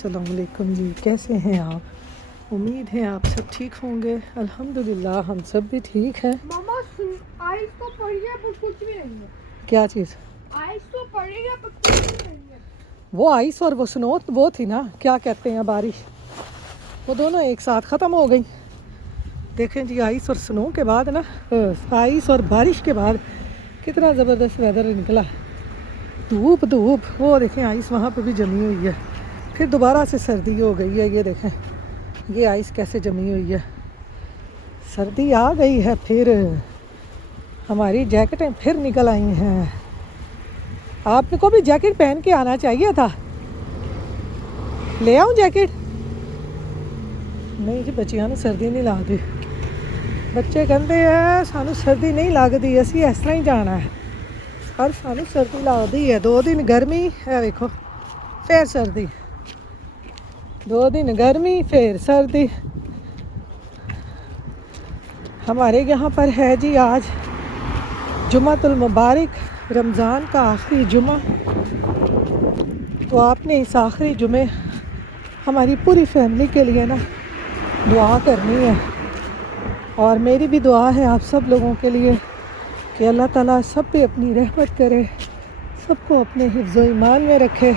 अस्सलाम वालेकुम जी, कैसे हैं आप? उम्मीद है आप सब ठीक होंगे। अल्हम्दुलिल्लाह हम सब भी ठीक हैं। मामा आइस तो पड़ी है पर कुछ भी नहीं है। क्या चीज़? आइस तो पड़ी है पर कुछ भी नहीं है। वो आइस और वो स्नो वो थी ना, क्या कहते हैं, बारिश, वो दोनों एक साथ ख़त्म हो गई। देखें जी, आइस और स्नो के बाद ना, आइस और बारिश के बाद कितना ज़बरदस्त वेदर निकला। धूप धूप, वो देखें आइस वहाँ पे भी जमी हुई है। फिर दोबारा से सर्दी हो गई है। ये देखें, ये आइस कैसे जमी हुई है। सर्दी आ गई है, फिर हमारी जैकेटें फिर निकल आई हैं। आपको भी जैकेट पहन के आना चाहिए था। ले आऊं जैकेट? नहीं जी, बच्चियां ने सर्दी नहीं लगती। बच्चे कहते हैं सानू सर्दी नहीं लगती, असी इस तरह ही जाना है, पर सानू सर्दी लगती है। 2 दिन गर्मी है, देखो फिर सर्दी, 2 दिन गर्मी फिर सर्दी। हमारे यहाँ पर है जी आज जुम्मतुल मुबारक, रमज़ान का आखिरी जुम्मा। तो आपने इस आखिरी जुमे हमारी पूरी फैमिली के लिए ना दुआ करनी है। और मेरी भी दुआ है आप सब लोगों के लिए कि अल्लाह ताला सब पे अपनी रहमत करे, सबको अपने हिफ्ज़ो ईमान में रखे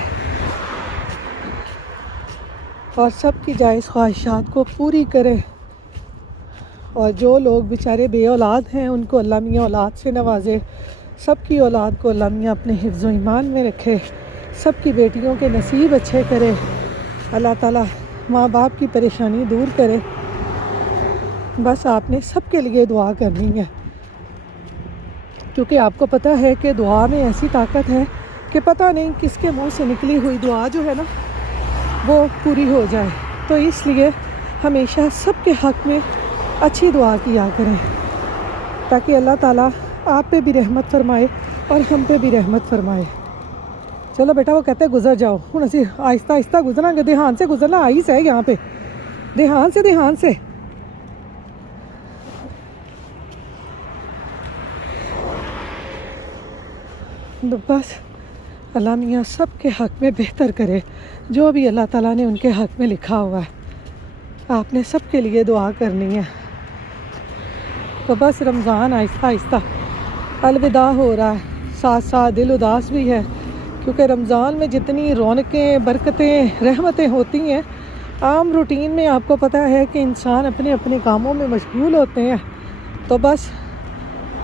और सबकी जायज़ ख्वाहिशात को पूरी करे। और जो लोग बेचारे बे औलाद हैं उनको अल्लाह मियाँ औलाद से नवाजे, सबकी औलाद को अल्लाह मियाँ अपने हिफ्ज़ो ईमान में रखे, सबकी बेटियों के नसीब अच्छे करे, अल्लाह ताला माँ बाप की परेशानी दूर करे। बस आपने सबके लिए दुआ करनी है, क्योंकि आपको पता है कि दुआ में ऐसी ताकत है कि पता नहीं किसके मुंह से निकली हुई दुआ जो है ना वो पूरी हो जाए। तो इसलिए हमेशा सबके हक़ में अच्छी दुआ किया करें, ताकि अल्लाह ताला आप पे भी रहमत फरमाए और हम पे भी रहमत फरमाए। चलो बेटा, वो कहते हैं गुजर जाओ, हुण असीं आहिस्ता आहिस्ता गुजरांगे। ध्यान से गुजरना, आइस है यहाँ पे, ध्यान से ध्यान से। बस अल्लाह मियाँ सब के हक़ में बेहतर करे, जो भी अल्लाह ताला ने उनके हक़ में लिखा हुआ है आपने सब के लिए दुआ करनी है। तो बस रमज़ान आहिस्ता आहिस्ता अलविदा हो रहा है, साथ साथ दिल उदास भी है, क्योंकि रमज़ान में जितनी रौनकें, बरकतें, रहमतें होती हैं, आम रूटीन में आपको पता है कि इंसान अपने अपने कामों में मशगूल होते हैं। तो बस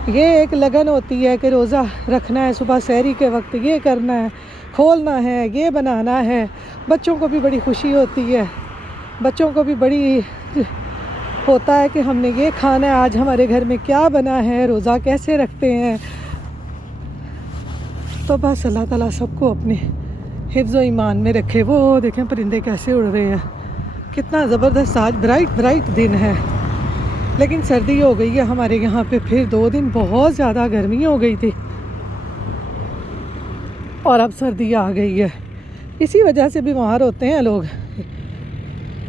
ये एक लगन होती है कि रोज़ा रखना है, सुबह सहरी के वक्त ये करना है, खोलना है, ये बनाना है। बच्चों को भी बड़ी खुशी होती है, बच्चों को भी बड़ी होता है कि हमने ये खाना है, आज हमारे घर में क्या बना है, रोज़ा कैसे रखते हैं। तो बस अल्लाह ताला सबको अपने हिफ्ज़ो ईमान में रखे। वो देखें परिंदे कैसे उड़ रहे हैं, कितना ज़बरदस्त आज ब्राइट ब्राइट दिन है। लेकिन सर्दी हो गई है हमारे यहाँ पे, फिर 2 दिन बहुत ज़्यादा गर्मी हो गई थी और अब सर्दी आ गई है। इसी वजह से बीमार होते हैं लोग।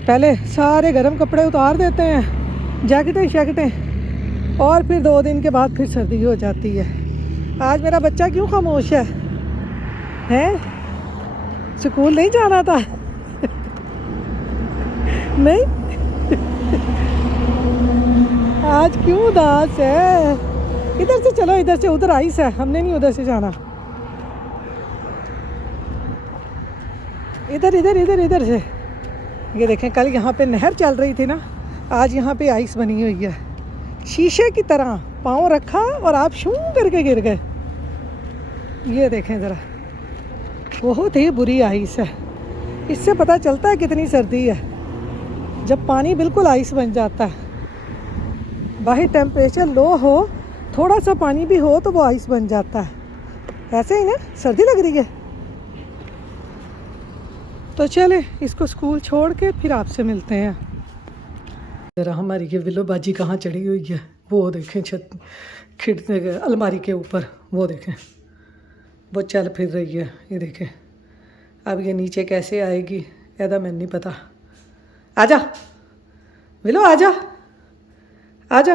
पहले सारे गर्म कपड़े उतार देते हैं, जैकेटें शैकेटें, और फिर 2 दिन के बाद फिर सर्दी हो जाती है। आज मेरा बच्चा क्यों खामोश है? हैं? स्कूल नहीं जाना था? नहीं आज क्यों उदास है? इधर से चलो, इधर से, उधर आइस है, हमने नहीं उधर से जाना। इधर इधर इधर इधर से। ये देखें, कल यहाँ पे नहर चल रही थी ना, आज यहाँ पे आइस बनी हुई है, शीशे की तरह। पाँव रखा और आप शूं करके गिर गए। ये देखें ज़रा, बहुत ही बुरी आइस है। इससे पता चलता है कितनी सर्दी है, जब पानी बिल्कुल आइस बन जाता है। बाहर टेम्परेचर लो हो, थोड़ा सा पानी भी हो तो वो आइस बन जाता है। ऐसे ही ना सर्दी लग रही है। तो चले इसको स्कूल छोड़ के फिर आपसे मिलते हैं। ज़रा हमारी ये विलो बाजी कहाँ चढ़ी हुई है, वो देखें, छत खिड़की अलमारी के ऊपर, वो देखें वो चल फिर रही है। ये देखें, अब ये नीचे कैसे आएगी ऐदा मैंने नहीं पता। आजा विलो, आजा आजा।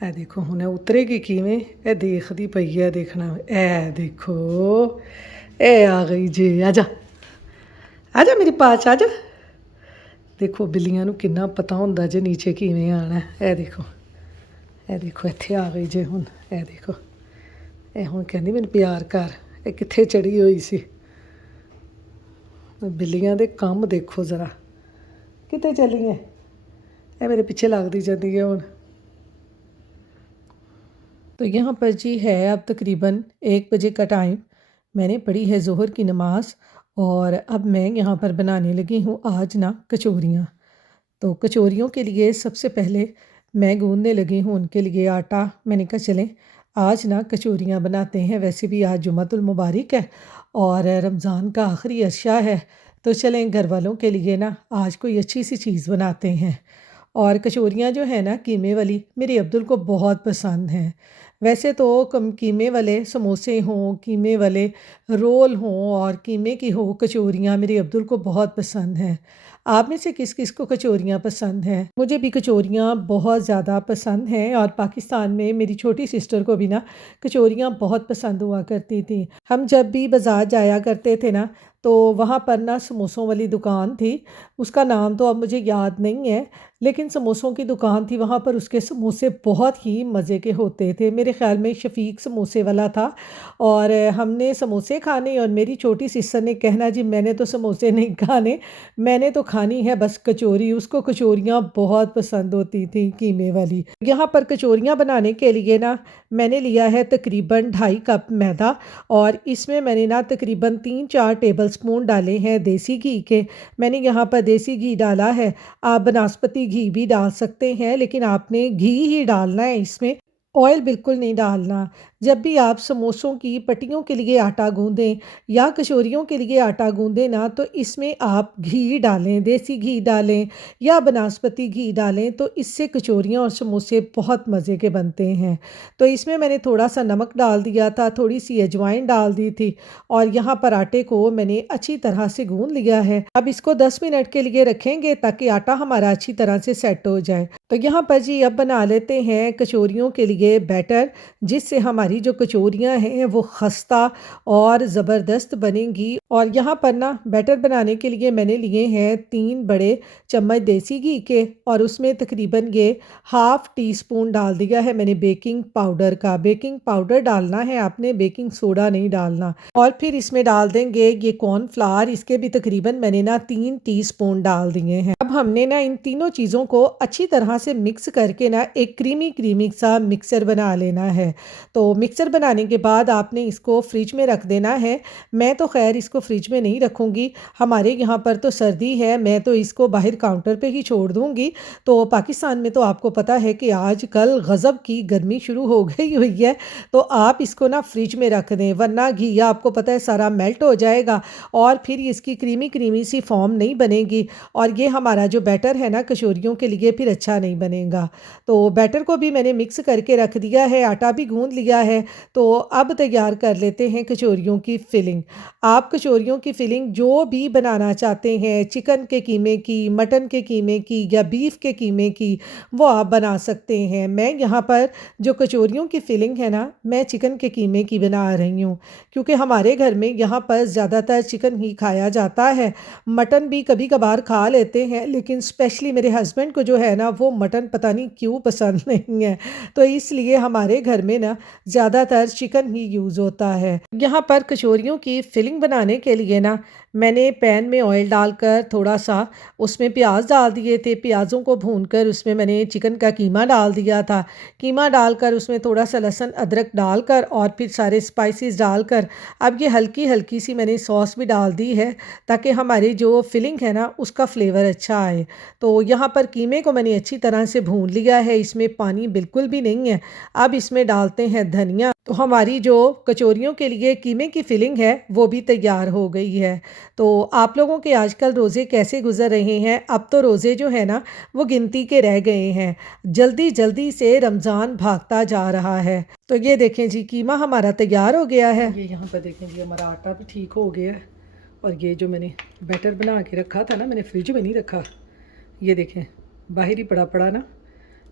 ए देखो हुणे उतरेगी किवें, ए देखदी पई है, देखना ए देखो ए आ गई जी, आजा आजा मेरी पाच आजा। देखो बिल्लियां ਨੂੰ ਕਿੰਨਾ ਪਤਾ ਹੁੰਦਾ ਜੇ ਨੀਚੇ ਕਿਵੇਂ ਆਣਾ। ਇਹ ਦੇਖੋ ਇੱਥੇ ਆ ਗਈ ਜੇ ਹੁਣ। ਇਹ ਦੇਖੋ ਇਹ ਹੁਣ ਕਹਿੰਦੀ ਮੈਨੂੰ ਪਿਆਰ ਕਰ। ਇਹ ਕਿੱਥੇ ਚੜੀ ਹੋਈ ਸੀ। ਬਿੱਲੀਆਂ ਦੇ ਕੰਮ ਦੇਖੋ ज़रा। ਕਿਤੇ ਚਲੀ ਹੈ ਇਹ मेरे पीछे लगती जाती है ਹੁਣ। तो यहाँ पर जी है अब तकरीबन 1 बजे का टाइम। मैंने पढ़ी है ज़ोहर की नमाज़ और अब मैं यहाँ पर बनाने लगी हूँ आज ना कचौरियाँ। तो कचौरियों के लिए सबसे पहले मैं गूंदने लगी हूँ उनके लिए आटा। मैंने कहा चलें आज ना कचौरियाँ बनाते हैं। वैसे भी आज जुम्मतुल मुबारक है और रमज़ान का आखिरी अरसा है, तो चलें घर वालों के लिए ना आज कोई अच्छी सी चीज़ बनाते हैं। और कचौरियाँ जो है ना कीमे वाली मेरे अब्दुल को बहुत पसंद हैं। वैसे तो कम कीमे वाले समोसे हों, कीमे वाले रोल हों और कीमे की हो कचौरियाँ मेरे अब्दुल को बहुत पसंद हैं। आप में से किस किस को कचौरियाँ पसंद हैं? मुझे भी कचौरियाँ बहुत ज़्यादा पसंद हैं और पाकिस्तान में मेरी छोटी सिस्टर को भी ना कचौरियाँ बहुत पसंद हुआ करती थी। हम जब भी बाज़ार जाया करते थे ना तो वहाँ पर ना समोसों वाली दुकान थी। उसका नाम तो अब मुझे याद नहीं है, लेकिन समोसों की दुकान थी वहाँ पर। उसके समोसे बहुत ही मज़े के होते थे। मेरे ख़्याल में शफ़ीक समोसे वाला था और हमने समोसे खाने और मेरी छोटी सिस्टर ने कहना जी मैंने तो समोसे नहीं खाने, मैंने तो खानी है बस कचौरी। उसको कचौरियाँ बहुत पसंद होती थी कीमे वाली। यहाँ पर कचौरियाँ बनाने के लिए ना मैंने लिया है तकरीबन 2.5 कप मैदा और इसमें मैंने ना तकरीबन 3-4 टेबलस्पून डाले हैं देसी घी के। मैंने यहाँ पर देसी घी डाला है, आप बनास्पति घी भी डाल सकते हैं, लेकिन आपने घी ही डालना है इसमें, ऑयल बिल्कुल नहीं डालना। जब भी आप समोसों की पट्टियों के लिए आटा गूंदें या कचौरियों के लिए आटा गूंदें ना तो इसमें आप घी डालें, देसी घी डालें या बनास्पति घी डालें, तो इससे कचौरियाँ और समोसे बहुत मज़े के बनते हैं। तो इसमें मैंने थोड़ा सा नमक डाल दिया था, थोड़ी सी अजवाइन डाल दी थी और यहाँ पर आटे को मैंने अच्छी तरह से गूंद लिया है। अब इसको 10 मिनट के लिए रखेंगे ताकि आटा हमारा अच्छी तरह से सेट हो जाए। तो यहाँ पर जी अब बना लेते हैं कचौरियों के लिए बैटर, जिससे हमारी जो कचौरियाँ हैं वो खस्ता और ज़बरदस्त बनेंगी। और यहाँ पर ना बैटर बनाने के लिए मैंने लिए हैं 3 बड़े चम्मच देसी घी के और उसमें तकरीबन ये 1/2 टीस्पून डाल दिया है मैंने बेकिंग पाउडर का। बेकिंग पाउडर डालना है आपने, बेकिंग सोडा नहीं डालना। और फिर इसमें डाल देंगे ये कॉर्नफ्लावर, इसके भी तकरीबन मैंने ना 3 टीस्पून डाल दिए हैं। अब हमने ना इन तीनों चीज़ों को अच्छी तरह से मिक्स करके ना एक क्रीमी सा मिक्सर बना लेना है। तो मिक्सर बनाने के बाद आपने इसको फ्रिज में रख देना है। मैं तो खैर इसको फ्रिज में नहीं रखूँगी, हमारे यहाँ पर तो सर्दी है, मैं तो इसको बाहर काउंटर पे ही छोड़ दूँगी। तो पाकिस्तान में तो आपको पता है कि आजकल गज़ब की गर्मी शुरू हो गई हुई है, तो आप इसको ना फ्रिज में रख दें, वरना घी आपको पता है सारा मेल्ट हो जाएगा और फिर इसकी क्रीमी सी फॉर्म नहीं बनेगी और ये हमारा जो बैटर है ना कचौरियों के लिए फिर अच्छा नहीं बनेगा। तो बैटर को भी मैंने मिक्स करके रख दिया है, आटा भी गूंद लिया है। तो अब तैयार कर लेते हैं कचौरियों की फिलिंग। आप कचौरियों की फिलिंग जो भी बनाना चाहते हैं, चिकन के कीमे की, मटन के कीमे की या बीफ के कीमे की, वो आप बना सकते हैं। मैं यहाँ पर जो कचौरियों की फिलिंग है ना, मैं चिकन के कीमे की बना रही हूँ, क्योंकि हमारे घर में यहाँ पर ज़्यादातर चिकन ही खाया जाता है। मटन भी कभी कभार खा लेते हैं, लेकिन स्पेशली मेरे हस्बैंड को जो है ना वो मटन पता नहीं क्यों पसंद नहीं है, तो इसलिए हमारे घर में ना ज़्यादातर चिकन ही यूज़ होता है। यहाँ पर कचौरियों की फिलिंग बनाने के लिए ना मैंने पैन में ऑयल डालकर थोड़ा सा उसमें प्याज डाल दिए थे। प्याज़ों को भूनकर उसमें मैंने चिकन का कीमा डाल दिया था। कीमा डालकर उसमें थोड़ा सा लहसुन अदरक डालकर और फिर सारे स्पाइसेस डालकर अब ये हल्की सी मैंने सॉस भी डाल दी है ताकि हमारी जो फिलिंग है ना उसका फ्लेवर अच्छा आए। तो यहाँ पर कीमे को मैंने अच्छी तरह से भून लिया है, इसमें पानी बिल्कुल भी नहीं है। अब इसमें डालते हैं धनिया। तो हमारी जो कचौरियों के लिए कीमे की फिलिंग है वो भी तैयार हो गई है। तो आप लोगों के आजकल रोज़े कैसे गुजर रहे हैं? अब तो रोज़े जो है ना वो गिनती के रह गए हैं, जल्दी से रमज़ान भागता जा रहा है। तो ये देखें जी कीमा हमारा तैयार हो गया है। ये यहाँ पर देखें जी हमारा आटा भी ठीक हो गया है और ये जो मैंने बैटर बना के रखा था ना, मैंने फ्रिज में नहीं रखा, ये देखें बाहर ही पड़ा ना,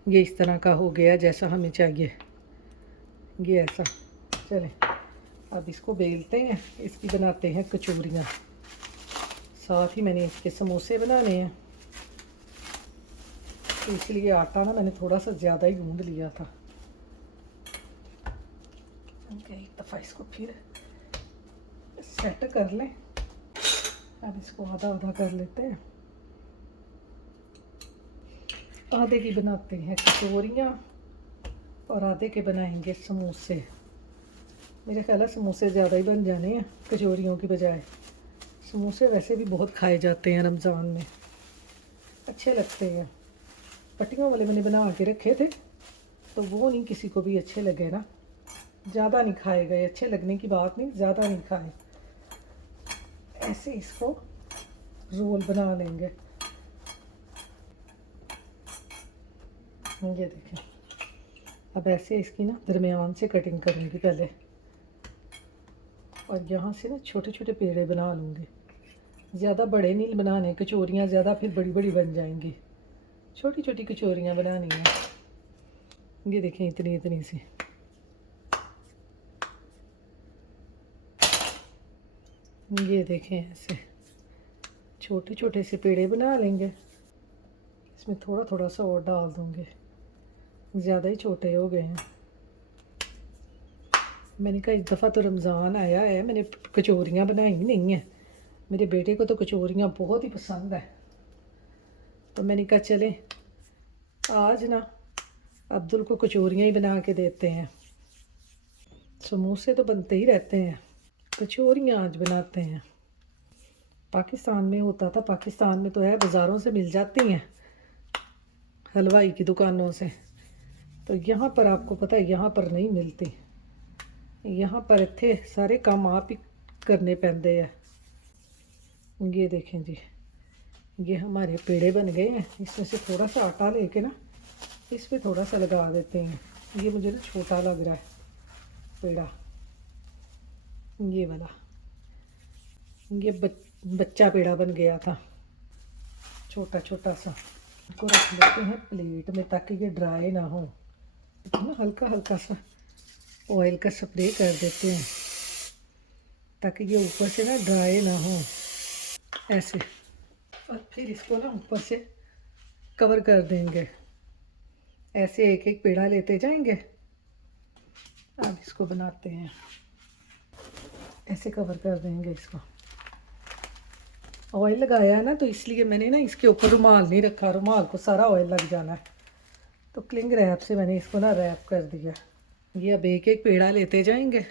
ये इस तरह का हो गया जैसा हमें चाहिए, ये ऐसा। चलें अब इसको बेलते हैं, इसकी बनाते हैं कचौरियाँ। साथ ही मैंने इसके समोसे बनाने हैं, तो इसलिए आटा ना मैंने थोड़ा सा ज़्यादा ही गूंद लिया था। एक दफ़ा इसको फिर सेट कर लें। अब इसको आधा आधा कर लेते हैं। आधे की बनाते हैं कचौरियाँ और आधे के बनाएंगे समोसे। मेरे ख्याल है समोसे ज़्यादा ही बन जाने हैं कचौरियों की बजाय। समोसे वैसे भी बहुत खाए जाते हैं रमज़ान में, अच्छे लगते हैं। पट्टियों वाले मैंने बना के रखे थे, तो वो नहीं किसी को भी अच्छे लगे ना, ज़्यादा नहीं खाए गए। अच्छे लगने की बात नहीं, ज़्यादा नहीं खाए। ऐसे इसको रोल बना लेंगे। ये देखें, अब ऐसे इसकी ना दरमियान से कटिंग करूँगी पहले, और यहाँ से ना छोटे छोटे पेड़े बना लूँगी। ज़्यादा बड़े नहीं बनाने कचौरियाँ, ज़्यादा फिर बड़ी बड़ी बन जाएंगी। छोटी छोटी कचौरियाँ बनानी है। ये देखें, इतनी इतनी सी। ये देखें, ऐसे छोटे छोटे से पेड़े बना लेंगे। इसमें थोड़ा थोड़ा सा और डाल दूँगे, ज़्यादा ही छोटे हो गए हैं। मैंने कहा इस दफ़ा तो रमज़ान आया है, मैंने कचौरियाँ बनाई नहीं हैं। मेरे बेटे को तो कचौरियाँ बहुत ही पसंद है, तो मैंने कहा चले आज ना अब्दुल को कचौरियाँ ही बना के देते हैं। समोसे तो बनते ही रहते हैं, कचौरियाँ आज बनाते हैं। पाकिस्तान में होता था, पाकिस्तान में तो है, बाज़ारों से मिल जाती हैं, हलवाई की दुकानों से। तो यहाँ पर आपको पता है, यहाँ पर नहीं मिलती। यहाँ पर इतने सारे काम आप ही करने पैंदे हैं। ये देखें जी, ये हमारे पेड़े बन गए हैं। इसमें से थोड़ा सा आटा लेके ना इस पर थोड़ा सा लगा देते हैं। ये मुझे ना छोटा लग रहा है पेड़ा, ये वाला। ये बच्चा पेड़ा बन गया था, छोटा छोटा सा। इसको रख लेते हैं प्लेट में ताकि ये ड्राई ना हो। ना हल्का हल्का सा ऑयल का स्प्रे कर देते हैं ताकि ये ऊपर से ना ड्राई ना हो, ऐसे। और फिर इसको ना ऊपर से कवर कर देंगे। ऐसे एक एक पेड़ा लेते जाएंगे। अब इसको बनाते हैं, ऐसे कवर कर देंगे इसको। ऑयल लगाया है ना, तो इसलिए मैंने ना इसके ऊपर रुमाल नहीं रखा, रुमाल को सारा ऑयल लग जाना है, तो क्लिंग रैप से मैंने इसको ना रैप कर दिया। ये अब एक एक पेड़ा लेते जाएंगे।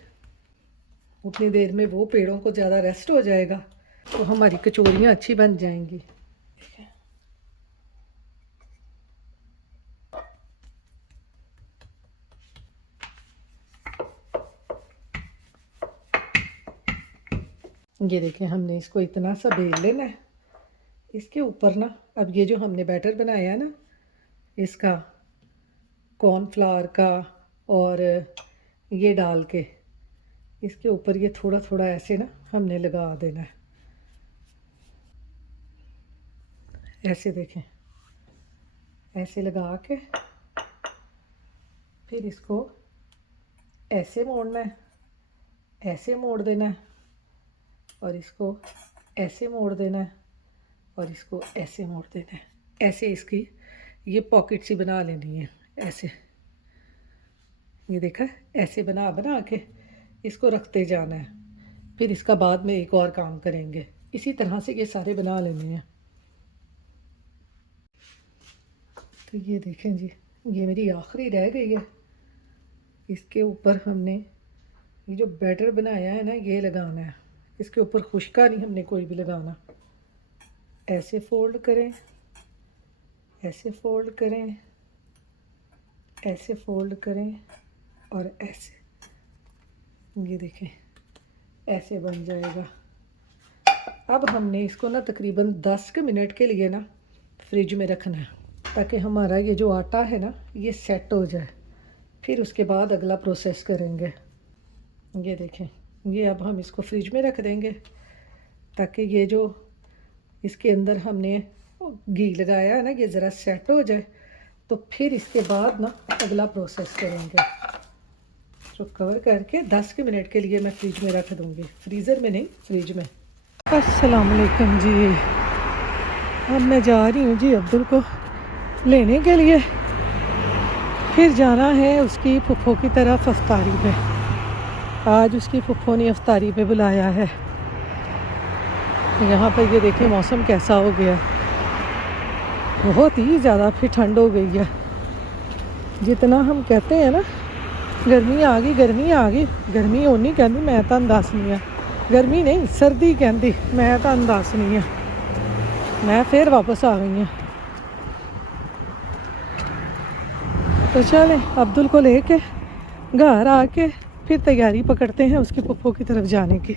उतनी देर में वो पेड़ों को ज़्यादा रेस्ट हो जाएगा, तो हमारी कचौरियाँ अच्छी बन जाएंगी। ये देखें, हमने इसको इतना सा बेल लेना है। इसके ऊपर ना अब ये जो हमने बैटर बनाया है ना, इसका कॉर्नफ्लावर का, और ये डाल के इसके ऊपर ये थोड़ा थोड़ा ऐसे ना हमने लगा देना है। ऐसे देखें, ऐसे लगा के फिर इसको ऐसे मोड़ना है, ऐसे मोड़ देना है, और इसको ऐसे मोड़ देना है, और इसको ऐसे मोड़ देना है। ऐसे इसकी ये पॉकेट सी बना लेनी है, ऐसे। ये देखा, ऐसे बना बना के इसको रखते जाना है। फिर इसका बाद में एक और काम करेंगे, इसी तरह से ये सारे बना लेने हैं। तो ये देखें जी, ये मेरी आखिरी रह गई है। इसके ऊपर हमने ये जो बैटर बनाया है ना, ये लगाना है। इसके ऊपर खुशका नहीं हमने कोई भी लगाना। ऐसे फोल्ड करें, ऐसे फोल्ड करें, ऐसे फोल्ड करें, और ऐसे। ये देखें, ऐसे बन जाएगा। अब हमने इसको ना तकरीबन 10 के मिनट के लिए ना फ्रिज में रखना है, ताकि हमारा ये जो आटा है ना ये सेट हो जाए। फिर उसके बाद अगला प्रोसेस करेंगे। ये देखें, ये अब हम इसको फ्रिज में रख देंगे ताकि ये जो इसके अंदर हमने घी लगाया है ना, ये ज़रा सेट हो जाए। तो फिर इसके बाद ना अगला प्रोसेस करेंगे। इसको कवर करके 10 मिनट के लिए मैं फ्रिज में रख दूँगी, फ्रीज़र में नहीं, फ्रिज में। अस्सलाम वालेकुम जी। अब मैं जा रही हूँ जी अब्दुल को लेने के लिए, फिर जाना है उसकी फुफ्फो की तरफ अफ्तारी पे। आज उसकी फुफ्फो ने अफ्तारी पे बुलाया है। यहाँ पर ये देखिए मौसम कैसा हो गया, बहुत ही ज़्यादा फिर ठंड हो गई है। जितना हम कहते हैं ना गर्मी आ गई, गर्मी आ गई, गर्मी होनी कहती मैं तो अंदासनी है, गर्मी नहीं सर्दी कहती मैं तो अंदासनी है। मैं फिर वापस आ गई हूँ। तो चलें अब्दुल को लेके घर आके फिर तैयारी पकड़ते हैं उसकी पप्पो की तरफ जाने की।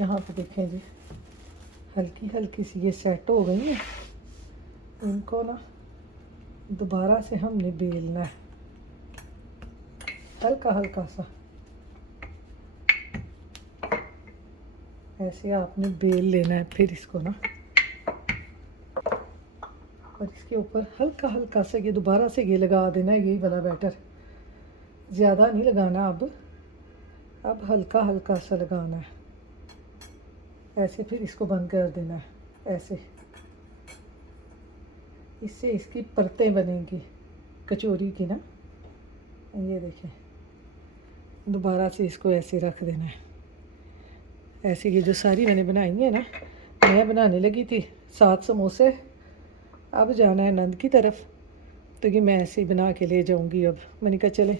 यहाँ पे देखें जी हल्की हल्की सी ये सेट हो गई है, इनको ना दोबारा से हमने बेलना है हल्का हल्का सा, ऐसे आपने बेल लेना है। फिर इसको ना और इसके ऊपर हल्का हल्का सा ये दोबारा से ये लगा देना है, यही वाला बैटर, ज़्यादा नहीं लगाना। अब हल्का हल्का सा लगाना है ऐसे, फिर इसको बंद कर देना है ऐसे। इससे इसकी परतें बनेंगी कचौरी की ना। ये देखें दोबारा से इसको ऐसे रख देना है ऐसे। ये जो सारी मैंने बनाई है ना, मैं बनाने लगी थी 7 समोसे, अब जाना है नंद की तरफ, तो ये मैं ऐसे ही बना के ले जाऊंगी। अब मैंने कहा चले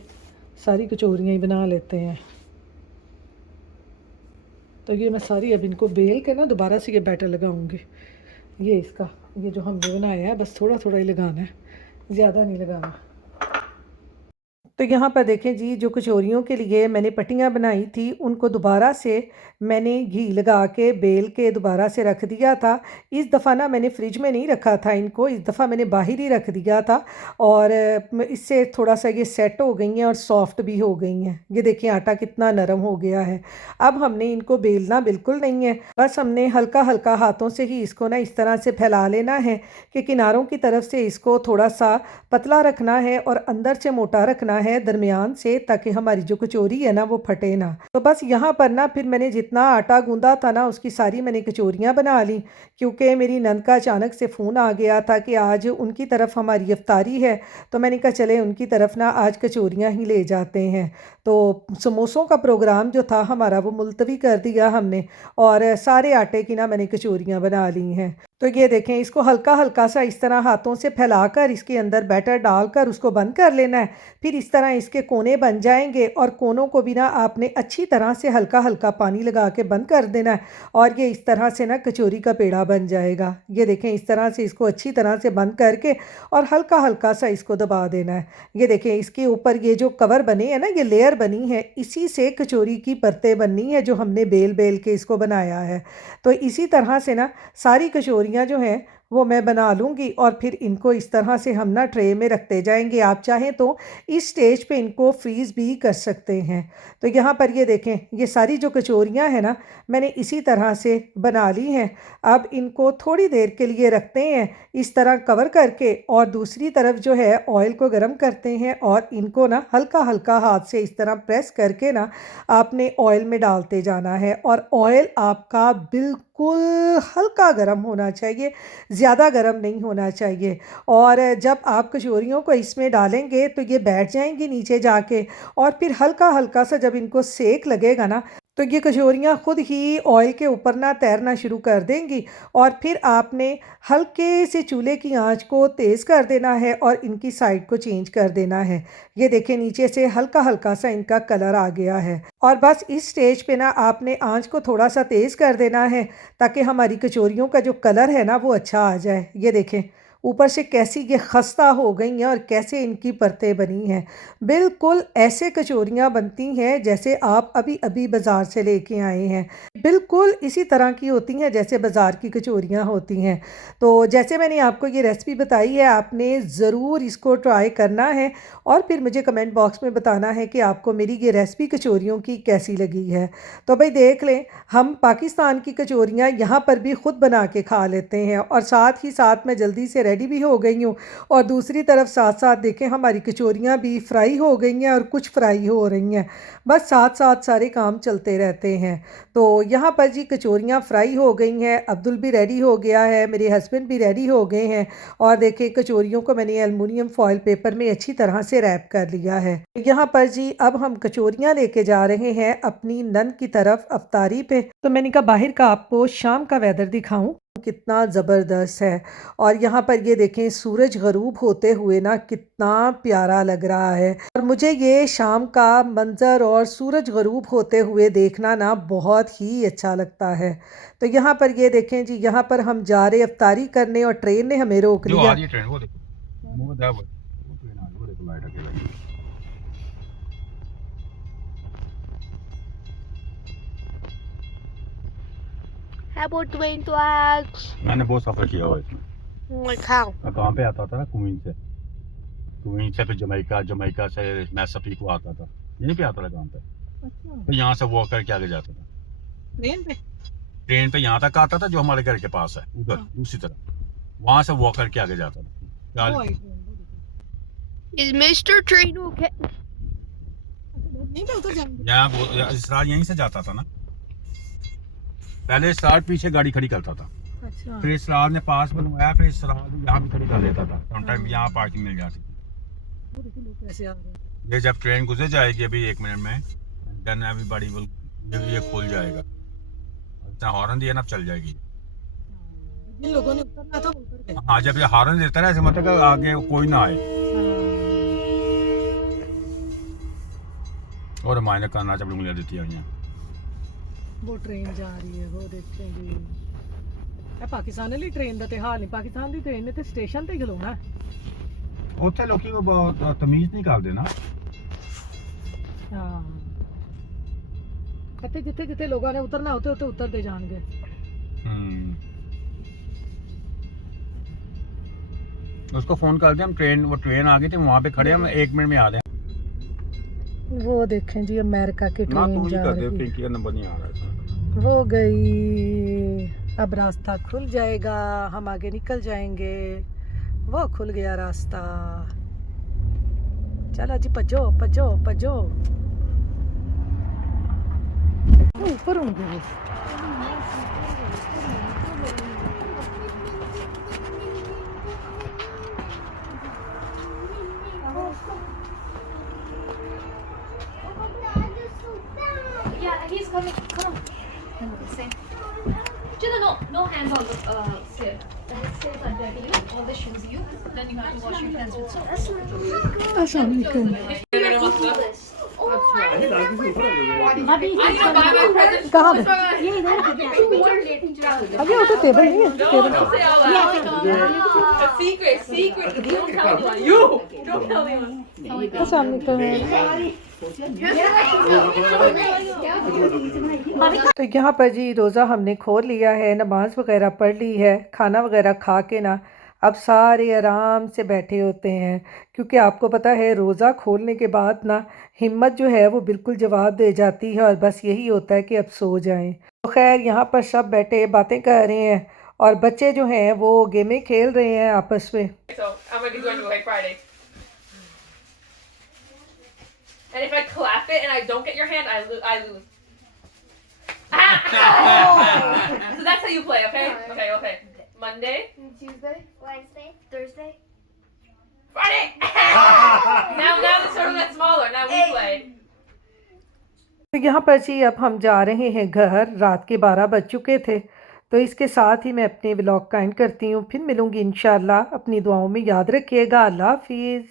सारी कचौरियाँ ही बना लेते हैं। तो ये मैं सारी अब इनको बेल के ना दोबारा से ये बैटर लगाऊंगी। ये इसका ये जो हमने बनाया है बस थोड़ा थोड़ा ही लगाना है, ज़्यादा नहीं लगाना। तो यहाँ पर देखें जी जो कचौरियों के लिए मैंने पट्टियाँ बनाई थी उनको दोबारा से मैंने घी लगा के बेल के दोबारा से रख दिया था। इस दफ़ा ना मैंने फ्रिज में नहीं रखा था इनको, इस दफ़ा मैंने बाहर ही रख दिया था और इससे थोड़ा सा ये सेट हो गई हैं और सॉफ्ट भी हो गई हैं। ये देखिए आटा कितना नरम हो गया है। अब हमने इनको बेलना बिल्कुल नहीं है, बस हमने हल्का हल्का हाथों से ही इसको ना इस तरह से फैला लेना है कि किनारों की तरफ से इसको थोड़ा सा पतला रखना है और अंदर से मोटा रखना है दरमियान से, ताकि हमारी जो कचौरी है ना वो फटे ना। तो बस यहाँ पर ना फिर मैंने जितना आटा गूंदा था ना उसकी सारी मैंने कचौरियाँ बना ली, क्योंकि मेरी नंद का अचानक से फ़ोन आ गया था कि आज उनकी तरफ हमारी इफ्तारी है। तो मैंने कहा चले उनकी तरफ ना आज कचौरियाँ ही ले जाते हैं। तो समोसों का प्रोग्राम जो था हमारा वो मुलतवी कर दिया हमने और सारे आटे की ना मैंने कचौरियाँ बना ली हैं। तो ये देखें इसको हल्का हल्का सा इस तरह हाथों से फैलाकर इसके अंदर बैटर डालकर उसको बंद कर लेना है। फिर इस तरह इसके कोने बन जाएंगे और कोनों को भी ना आपने अच्छी तरह से हल्का हल्का पानी लगा के बंद कर देना है और ये इस तरह से ना कचौरी का पेड़ा बन जाएगा। ये देखें इस तरह से इसको अच्छी तरह से बंद करके और हल्का हल्का सा इसको दबा देना है। ये देखें इसके ऊपर ये जो कवर बने हैं ना, ये लेयर बनी है, इसी से कचौरी की परतें बननी है जो हमने बेल बेल के इसको बनाया है। तो इसी तरह से ना सारी कचौरियाँ जो हैं वो मैं बना लूँगी और फिर इनको इस तरह से हम ना ट्रे में रखते जाएंगे। आप चाहें तो इस स्टेज पे इनको फ्रीज़ भी कर सकते हैं। तो यहाँ पर ये देखें ये सारी जो कचौरियाँ हैं ना मैंने इसी तरह से बना ली हैं। अब इनको थोड़ी देर के लिए रखते हैं इस तरह कवर करके और दूसरी तरफ जो है ऑयल को गर्म करते हैं और इनको ना हल्का हल्का हाथ से इस तरह प्रेस करके ना आपने ऑयल में डालते जाना है और ऑयल आपका बिल्कुल हल्का गर्म होना चाहिए, ज़्यादा गर्म नहीं होना चाहिए। और जब आप कचौरियों को इसमें डालेंगे तो ये बैठ जाएंगी नीचे जाके और फिर हल्का हल्का सा जब इनको सेक लगेगा ना तो ये कचौरियाँ खुद ही ऑयल के ऊपर ना तैरना शुरू कर देंगी और फिर आपने हल्के से चूल्हे की आंच को तेज़ कर देना है और इनकी साइड को चेंज कर देना है। ये देखें नीचे से हल्का हल्का सा इनका कलर आ गया है और बस इस स्टेज पे ना आपने आंच को थोड़ा सा तेज़ कर देना है ताकि हमारी कचौरियों का जो कलर है ना वो अच्छा आ जाए। ये देखें ऊपर से कैसी ये खस्ता हो गई हैं और कैसे इनकी परतें बनी हैं। बिल्कुल ऐसे कचौरियाँ बनती हैं जैसे आप अभी अभी बाज़ार से लेके आए हैं, बिल्कुल इसी तरह की होती हैं जैसे बाज़ार की कचौरियाँ होती हैं। तो जैसे मैंने आपको ये रेसिपी बताई है आपने ज़रूर इसको ट्राई करना है और फिर मुझे कमेंट बॉक्स में बताना है कि आपको मेरी ये रेसिपी कचौरियों की कैसी लगी है। तो भाई देख लें हम पाकिस्तान की कचौरियाँ यहाँ पर भी ख़ुद बना के खा लेते हैं और साथ ही साथ मैं जल्दी से रेडी भी हो गई हूँ और दूसरी तरफ साथ साथ देखें हमारी कचौरियाँ भी फ्राई हो गई हैं और कुछ फ्राई हो रही हैं। बस साथ साथ सारे काम चलते रहते हैं। तो यहाँ पर जी कचौरियाँ फ्राई हो गई हैं, अब्दुल भी रेडी हो गया है, मेरे हस्बैंड भी रेडी हो गए हैं और देखें कचौरियों को मैंने एलुमिनियम फॉइल पेपर में अच्छी तरह से रैप कर लिया है। यहाँ पर जी अब हम कचौरियाँ लेके जा रहे हैं अपनी नन की तरफ अफ्तारी पे। तो मैंने कहा बाहर का आपको शाम का वेदर दिखाऊं कितना ज़बरदस्त है। और यहाँ पर ये देखें सूरज गरूब होते हुए ना कितना प्यारा लग रहा है और मुझे ये शाम का मंज़र और सूरज गरूब होते हुए देखना ना बहुत ही अच्छा लगता है। तो यहाँ पर ये देखें जी, यहाँ पर हम जा रहे अफ्तारी करने और ट्रेन ने हमें रोक जो लिया। आ रही है ट्रेन वो देखो, वो देखो, वो ट्रेन आ रही है, वो देखो लाइट आके लगी। How about 20 मैंने बहुत सफर किया हुआ है इसमें। like how? मैं कहाँ पे आता था ना, कुवीन से फिर जमैका से मैसापी को आता था, यहीं पे आता था काम पे। फिर यहाँ से वॉक करके आगे जाता था ट्रेन पे यहाँ तक आता था जो हमारे घर के पास है उधर दूसरी तरफ, वहाँ से वॉक करके आगे जाता था। Is Mr. Train okay? यहाँ इसरार यहीं से जाता था ना, पहले इसरार पीछे गाड़ी खड़ी करता था, अच्छा। फिर इसरार ने पास बनवाया, फिर इसरार यहाँ भी खड़ी कर देता था, समटाइम यहाँ पार्किंग मिल जाती थी। ये जब ट्रेन गुजर जाएगी अभी 1 मिनट में, देन एवरीबॉडी विल, ये खुल जाएगा, इतना हॉर्न दिया ना अब चल जाएगी। जिन लोगों ने उतरना था वो उतर गए। हाँ, जब ये हॉर्न देता है ऐसे मतलब आगे कोई ना आए और मायने करना जब उंगलियां देती है। वो ट्रेन जा रही है, वो देखते हैं जी। ਇਹ ਪਾਕਿਸਤਾਨ ਵਾਲੀ ਟ੍ਰੇਨ ਦਾ ਤੇ ਹਾਲ ਨਹੀਂ, ਪਾਕਿਸਤਾਨ ਦੀ ਟ੍ਰੇਨ ਨੇ ਤੇ ਸਟੇਸ਼ਨ ਤੇ ਹੀ ਖਲੋਣਾ ਹੈ। ਉੱਥੇ ਲੋਕੀ ਤਮੀਜ਼ ਨਹੀਂ ਕਰਦੇ ਨਾ। ਹਾਂ, ਇੱਥੇ ਜਿੱਥੇ ਜਿੱਥੇ ਲੋਕਾਂ ਨੇ ਉਤਰਨਾ ਉੱਥੇ ਉੱਥੇ ਉਤਰਦੇ ਜਾਣਗੇ। उसको फोन कर दिया, हम वो ट्रेन आ गई थी, वहाँ पे खड़े, हम 1 मिनट में आ रहे हैं। वो देखें जी अमेरिका की ना ट्रेन तू ही जा कर दे, रही पिंकी का नंबर नहीं आ रहा है। वो गई, अब रास्ता खुल जाएगा, हम आगे निकल जाएंगे। वो खुल गया रास्ता, चलो जी भजो भजो भजो। ऊपर होंगे Yeah, he's coming. Come on. Hello, same. Jida, no hands on the stairs. The stairs are dirty. You all the shoes you. Then you have to wash your hands with soap. अस्सलाम वालेकुम। कहाँ पे? अभी वो तो table नहीं है, table. Secret. Don't tell anyone. You. Don't tell anyone. अस्सलाम वालेकुम। तो यहाँ पर जी रोज़ा हमने खोल लिया है, नमाज वगैरह पढ़ ली है, खाना वगैरह खा के ना अब सारे आराम से बैठे होते हैं, क्योंकि आपको पता है रोज़ा खोलने के बाद ना हिम्मत जो है वो बिल्कुल जवाब दे जाती है और बस यही होता है कि अब सो जाएं। तो खैर यहाँ पर सब बैठे बातें कर रहे हैं और बच्चे जो हैं वो गेमें खेल रहे हैं आपस में। So I'm gonna be doing it like Friday. And if I clap it and I don't get your hand, I lose. So that's how you play, okay? Okay. Monday, Tuesday, Wednesday, Thursday. Friday. now the circle gets smaller. Now we play. तो यहाँ पर जी अब हम जा रहे हैं घर, रात के 12 बज चुके थे। तो इसके साथ ही मैं अपने व्लॉग का एंड करती हूँ, फिर मिलूँगी इंशाल्लाह। अपनी दुआओं में याद रखिएगा। अल्लाह हाफिज़।